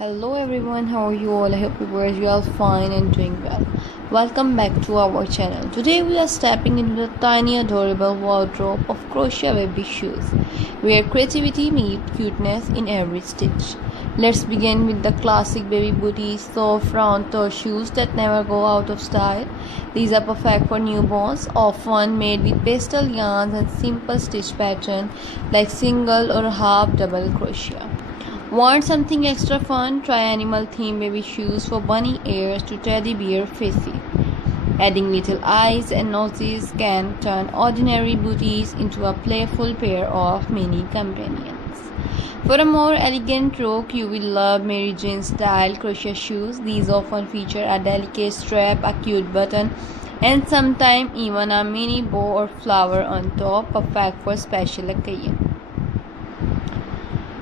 Hello everyone, how are you all? I hope you are fine and doing well. Welcome back to our channel. Today we are stepping into the tiny adorable wardrobe of crochet baby shoes, where creativity meets cuteness in every stitch. Let's begin with the classic baby booties, soft round toe shoes that never go out of style. These are perfect for newborns, often made with pastel yarns and simple stitch pattern like single or half double crochet. Want something extra fun? Try animal themed baby shoes for bunny ears to teddy bear faces. Adding little eyes and noses can turn ordinary booties into a playful pair of mini companions. For a more elegant look, you will love Mary Jane style crochet shoes. These often feature a delicate strap, a cute button, and sometimes even a mini bow or flower on top, perfect for special occasion.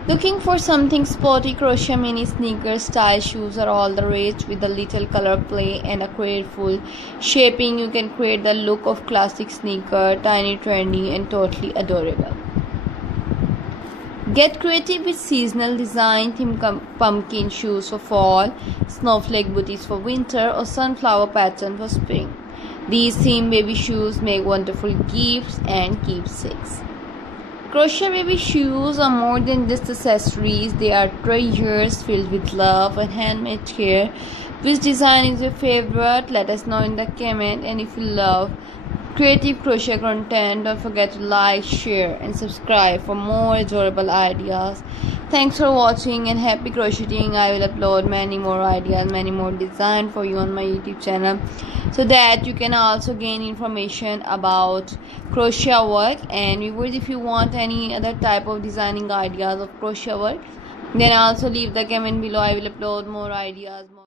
Looking for something sporty? Crochet mini sneaker style shoes are all the rage. With a little color play and a careful shaping, you can create the look of classic sneaker, tiny, trendy, and totally adorable. Get creative with seasonal design, themed pumpkin shoes for fall, snowflake booties for winter, or sunflower pattern for spring. These themed baby shoes make wonderful gifts and keepsakes. Crochet baby shoes are more than just accessories, they are treasures filled with love and handmade care. Which design is your favorite? Let us know in the comment. And if you love creative crochet content, don't forget to like, share and subscribe for more adorable ideas. Thanks for watching and happy crocheting. I will upload many more ideas, many more designs for you on my YouTube channel, so that you can also gain information about crochet work. And viewers, if you want any other type of designing ideas of crochet work, then also leave the comment below. I will upload more ideas.